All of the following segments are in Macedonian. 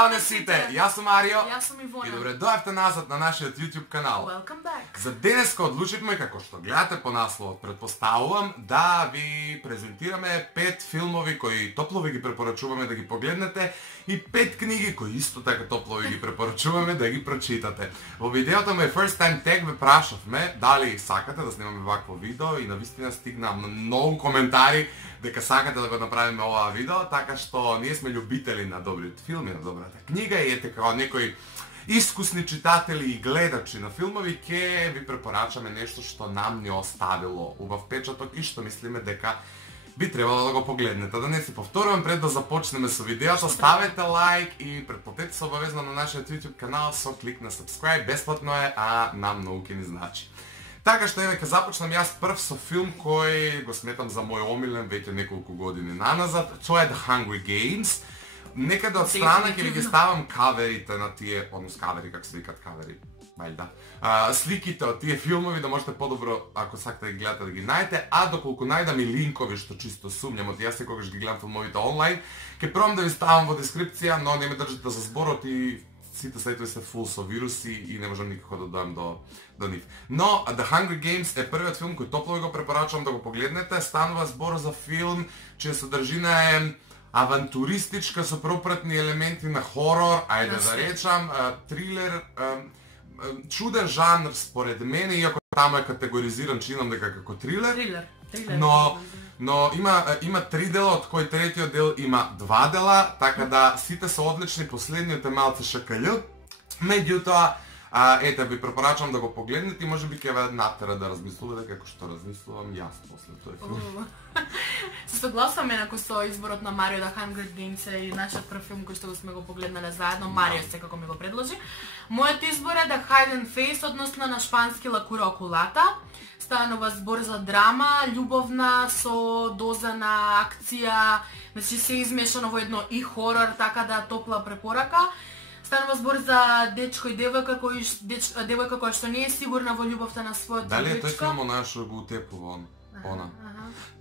Zdravo na sите, jaz sem Mario. Jaz sem Ivona. In dobrodošli nazad na našem YouTube kanal. Welcome back. Za denesko odlučitme, kako što gledate po naslovu, pretpostavljam, da vi prezentirame 5 filmovi koji toplo vi gi preporučujeme da gi poglednete i 5 knjigi koji isto tako toplo vi gi preporučujeme da gi pročitate. V videото ме First Time Tag ме прашавме дали сакате да снимаме вакво видео и навистина стигна многу коментари дека сакате да го направиме ова видео, така што ние сме љубители на добриот филм и на добрата книга и ете како некои искусни читатели и гледачи на филмови ќе ви препорачаме нешто што нам ни оставило убав печаток и што мислиме дека би требало да го погледнете. Да не се повторувам пред да започнеме со видеото, ставете лайк и претплатете се обавезно на нашиот YouTube канал со клик на subscribe, бесплатно е, а нам многу ќе ни значи. Така што еве ќе започнам јас прв со филм кој го сметам за мој омилен веќе неколку години наназад. Тоа е The Hunger Games. Некаде од страна ќе ви ги ставам каверите на тие, односно кавери, како се викат кавери, вајда. Сликите од тие филмови да можете подобро, ако сакате да ги гледате, да ги најдете, а доколку најдам и линкови, што чисто сумњам, од јас секогаш ги гледам филмовите онлайн, ќе пробам да ви ставам во дескрипција, но не ме држите за зборот и сите сајтови се фул со вируси и не можам никако да дојам до нив. Но The Hunger Games е првиот филм кој топло ви го препорачувам да го погледнете. Станува збор за филм чија содржина е авантуристичка со пропратни елементи на хорор, ајде да речам, трилер, чуден жанр според мене, иако таму е категоризиран, чинам дека како трилер. Но има 3 дела, од кои третиот дел има 2 дела, така да сите се одлични, последниот е малце шакалју. Меѓутоа, ете, ви препорачувам да го погледнете и можеби ќе ве натера да размислувате како што размислувам јас после тој филм. Се согласуваме ако со изборот на Марио The Hunger Games и нашиот прв филм кој што сме го погледнале заедно, Марио секако ми го предложи. Мојот избор е The Hidden Face, односно на шпански La Cura Oculata. Станува збор за драма, љубовна со доза на акција, значи се измешано во едно и хорор, така да топла препорака. Станува збор за дечко и девојка која што не е сигурна во љубовта на својот дечко. Дали е тој филм она што го утепува она?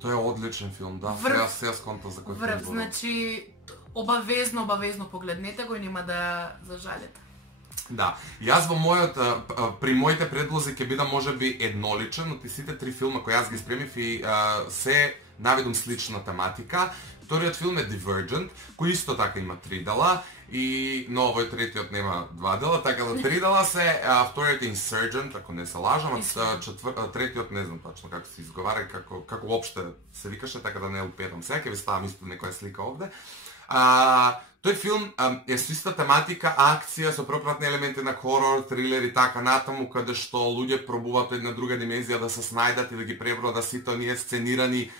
Тој е одличен филм, да. Сега сконтам за кој филм. Значи обавезно погледнете го и нема да зажалите. Да, јас при моите предлози ќе бидам можеби едноличен, од сите 3 филма кои јас ги спремив и се навидум слична тематика. Вториот филм е Divergent, кој исто така има 3 дела, но овој третиот нема 2 дела, така да 3 дела се, вториот е Insurgent, ако не се лажам, третиот не знам точно како се изговара, како уопште се викаше, така да не упетам сега, ќе ви ставам исто некоја слика овде. Тој филм е со иста тематика, акција со пропратни елементи на хорор, трилер и така натаму, каде што луѓе пробуваат една друга димензија да се снајдат и да ги пребродат сите оние сценирани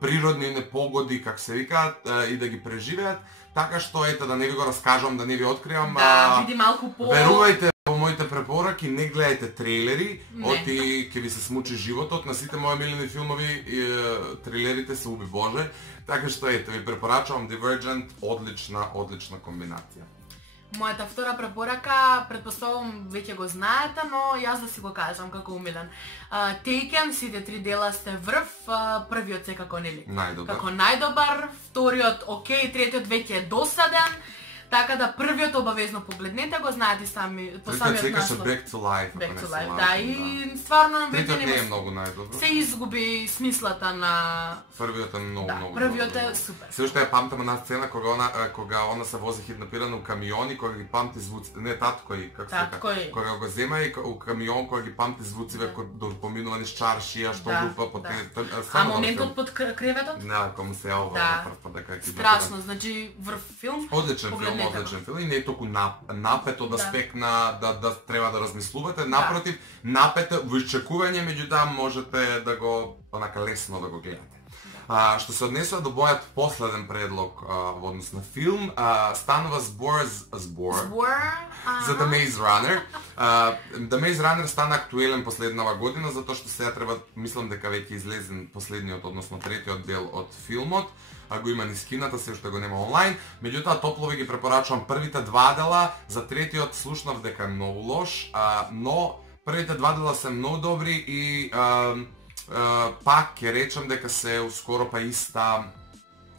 природни непогоди, как се викаат, и да ги преживеат. Така што, ете, да не ви го раскажам, да не ви откриам. Да, види малку по... Верувајте во моите препораки, не гледајте трейлери, оти ќе ви се смучи животот. На сите мои милени филмови трейлерите се уби Боже. Така што, ете, ви препорачувам Divergent, одлична комбинација. Мојата втора препорака, предпоставувам веќе го знаете, но јас да си го кажам како умилен. Taken, сите 3 дела сте врв, првиот секако нели? Како најдобар, вториот окей, третиот веќе е досаден. Така да првиот обавезно погледнете го, знаете сами по самиот наслов. Back to Life. Back to Life, да, и стварно веќе не е многу најдобро. Се изгуби смислата на... Првиот е многу. Првиот е супер. Се уште ја памтам една сцена кога она се вози хиднапирана у камиони, кога ги памти звуците, не таткој, како се вика, кога го зема и у камион кога ги памти звуциве до поминува низ чаршија, што лупа под А моментот под креветот? Да, кому се ова на прв пат дека ќе страшно, значи врв филм. Одличен филм и не е толку напет од аспект на да треба да размислувате, напротив, напет во исчекување, меѓутоа можете да го онака лесно да го гледате. Што се однесува до мојот последен предлог во однос на филм, станува збор за The Maze Runner. The Maze Runner стана актуелен последнава година, затоа што сега треба, мислам дека веќе излезен последниот, односно третиот дел од филмот, а го има низ кината, се уште го нема онлайн. Меѓутоа, топло ви ги препорачувам првите 2 дела, за третиот слушнав дека е многу лош, но првите 2 дела се многу добри и пак ќе речам дека се ускоро па иста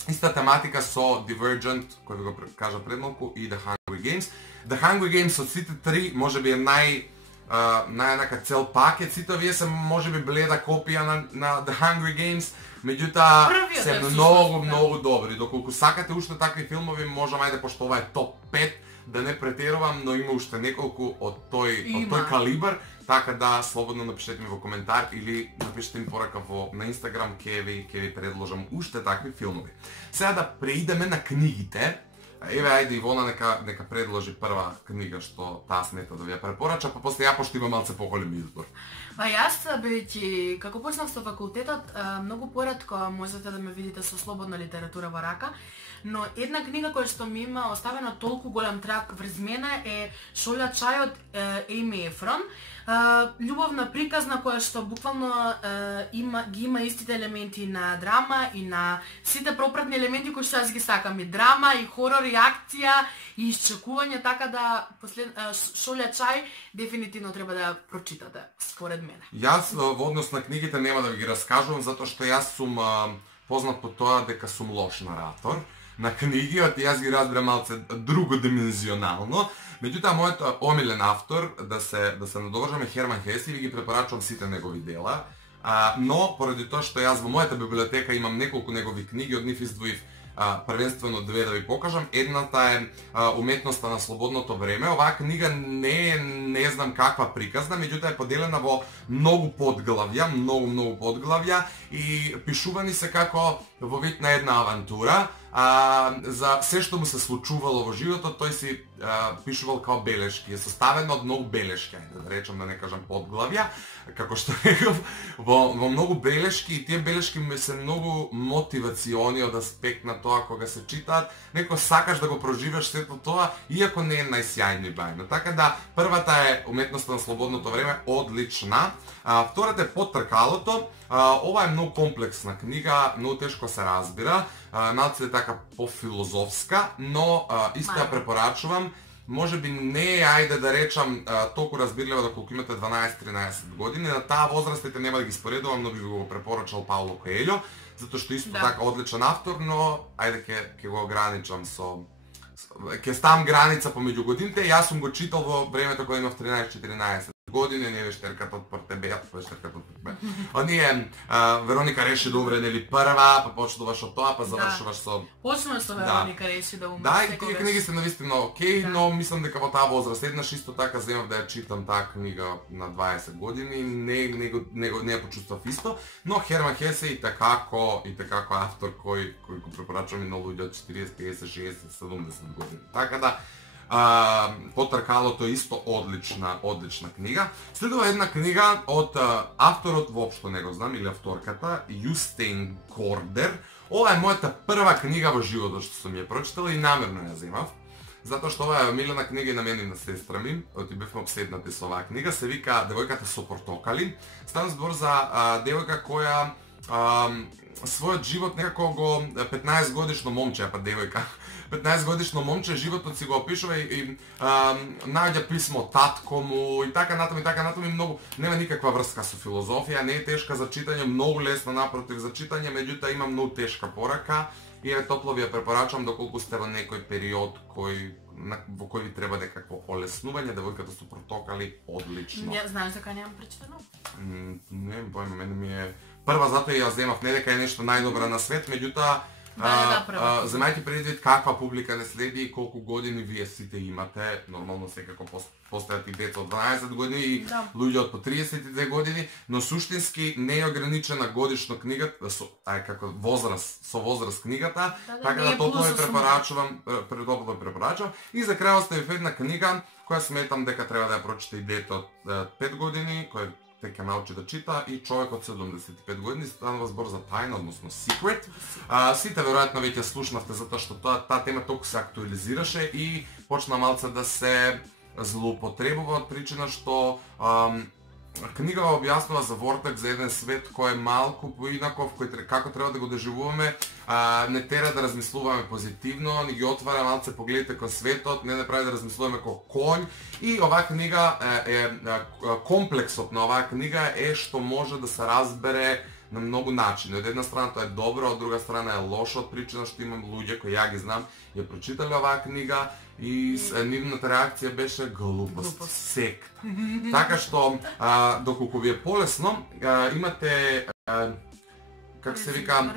Иста тематика со Divergent, кој ви го кажа пред малку, и The Hunger Games. The Hunger Games од сите три можеби е најнака цел пакет. Сите овие се можеби бледа копија на The Hungry Games, меѓутоа се многу добри. Доколку сакате уште такви филмови, можам ајде, пошто ова е топ 5, да не претерувам, но има уште неколку од тој калибар, така да слободно напишете ми во коментар или напишете ми порака на Инстаграм, ќе ви предложам уште такви филмови. Сега да преидеме на книгите. Еве, ајде, Ивона нека предложи прва книга што таа смета да ви ја препорача, па после ја, пошто има малце поголем избор. Па јас, бидејќи како почнав со факултетот, многу поретко можете да ме видите со слободна литература во рака, но една книга која што ми има оставено толку голем трак врз мене е Шолја чај од Ейми Ефрон. Љубовна приказна која што буквално ги има истите елементи на драма и на сите пропратни елементи кои што јас ги сакам, и драма, и хорор, и акција, и исчекување, така да Шолја чај дефинитивно треба да ја прочитате, според мене. Јас во однос на книгите нема да ви ги раскажувам, затоа што јас сум познат по тоа дека сум лош наратор на книги, јас ги разбирам малце другодимензионално. Меѓутоа, мојот омилен автор, да се надовржаме, Херман Хесе, ви ги препорачувам сите негови дела, но поради тоа што јас во мојата библиотека имам неколку негови книги, од нив издвоив првенствено две да ви покажам. Едната е Уметноста на слободното време. Оваа книга не е не знам каква приказна, меѓутоа е поделена во многу подглавја, многу подглавја и пишувани се како во вид на една авантура. За се што му се случувало во животот, тој си пишувал као белешки. Е составено од многу белешки, да речам, да не кажам подглавја, како што реков, во многу белешки, и тие белешки ми се многу мотивациони од аспект на тоа кога се читаат. Некој сакаш да го проживеш сето тоа, иако не е најсјајно и бајно. Така да, првата е Уметноста на слободното време, одлична. Втората е Под тркалото. Ова е многу комплексна книга, многу тешко се разбира, малце е така пофилозофска, но исто ја препорачувам. Може би не е, ајде да речам, толку разбирлива доколку имате 12-13 години. На таа возрастите нема да ги споредувам, но би го препорачал Пауло Коелјо, затоа што исто така одличен автор, но ајде ќе го ограничам ќе ставам граница помеѓу годините. Јас сум го читал во времето кога имав 13-14 години, не вештерката од Портебејат, вештерката од Портебејат. Оние Вероника реши да умре, нели, прва, па почнуваш од тоа, па завршуваш со... Почнуваш со Вероника реши да умре. Да, и тие книги се навистина окей, но мислам дека во таа возраст еднаш исто така земав да ја читам таа книга на 20 години, не ја почувствав исто, но Херман Хесе и такако автор кој го препорачувам и на луѓе од 40, 50, 60, 70 години. Така да, Под тркалото е исто одлична книга. Следува една книга од авторот, воопшто не го знам, или авторката, Јустин Кордер. Ова е мојата прва книга во животот што сум ја прочитала и намерно ја земав, затоа што ова е омилена книга и на мене и на сестра ми, оти бевме обседнати со оваа книга. Се вика Девојката со портокали. Ставам збор за девојка која својот живот некако го 15 годишно момче, па девојка, 15 годишно момче, животот си го опишува и наоѓа писмо од татко му и така натаму, многу нема никаква врска со филозофија, не е тешка за читање, многу лесна напротив за читање, меѓутоа има многу тешка порака и топло ви ја препорачувам доколку сте во некој период во кој ви треба некакво олеснување. Девојката со портокали, одлично. Не знаеш дека немам прочитано? Не, појма, мене ми е прва, затоа ја земав, не дека е нешто најдобро на свет, меѓутоа земајте предвид каква публика не следи и колку години вие сите имате. Нормално секако постојат и деца од 12 години и луѓе од по 32 години, но суштински не е ограничена годишно книгата, како со возраст книгата, така да топло ви препорачувам. И за крај оставив една книга која сметам дека треба да ја прочита и дете од 5 години, кој ќе научи да чита, и човек од 75 години. Станува збор за тајна, односно Secret. Сите веројатно веќе слушнавте, затоа што таа тема толку се актуализираше и почна малце да се злоупотребува од причина што книгава објаснува за вортек, за еден свет кој е малку поинаков, како треба да го доживуваме, не тера да размислуваме позитивно, ни ги отвара малце погледите кон светот, не прави да размислуваме како конј. И оваа книга комплексот на оваа книга е што може да се разбере на многу начини. Од една страна тоа е добро, од друга страна е лошо, од причина што имам луѓе кои ја ги знам, ја прочитале оваа книга и нивната реакција беше глупост, сек. Така што, доколку ви е полесно, имате, как се вика,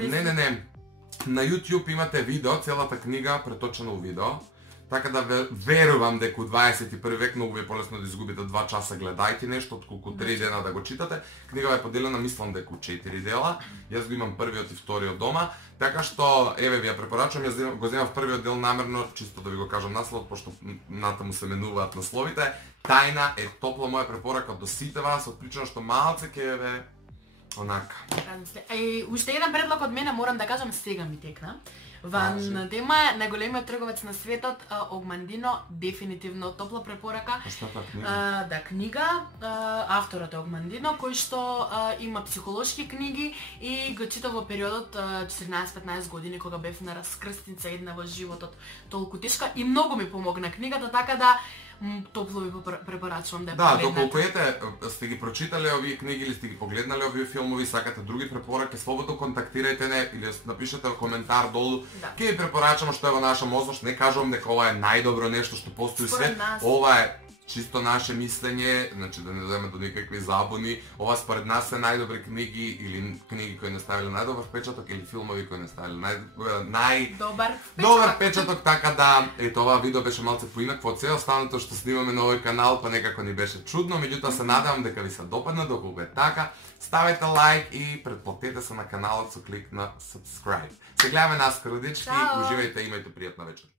на YouTube имате видео, целата книга преточена у видео. Така да верувам дека у 21 век многу ви е полесно да изгубите 2 часа гледајќи нешто, отколку 3 дена да го читате. Книгава е поделена, мислам дека у 4 дела. Јас го имам првиот и вториот дома. Така што, еве ви ја препорачувам, јас го земав првиот дел намерно, чисто да ви го кажам насловот, пошто натаму се менуваат насловите. Тајна е топла моја препорака до сите вас, од причина што малце ќе ве онака. Уште еден предлог од мене, морам да кажам, сега ми текна. Ван тема е најголемиот трговец на светот, Огмандино, дефинитивно топла препорака. Што тоа книга? Да, книга, авторот е Огмандино, кој што има психолошки книги и го чита во периодот 14-15 години, кога бев на раскрстница една во животот толку тешка и многу ми помогна книгата, така да топло ви препорачувам да ја погледнете. Да, доколку сте ги прочитале овие книги или сте ги погледнале овие филмови, сакате други препораки, слободно контактирајте не или напишете коментар долу. Да. Ќе ви препорачам што е во наша моќност, не кажувам дека ова е најдобро нешто што постои свет. Ова е чисто наше мислење, значи да не дојдеме до никакви забуни. Ова според нас се најдобри книги или книги кои не ставиле најдобар впечаток или филмови кои не ставиле добар впечаток, така да ето ова видео беше малце поинакво од се останато што снимаме на овој канал, па некако ни беше чудно, меѓутоа се надевам дека ви се допадна, доколку е така, ставете лайк и претплатете се на каналот со клик на subscribe. Се гледаме наскоро, дечки, уживајте, имајте пријатна вечер.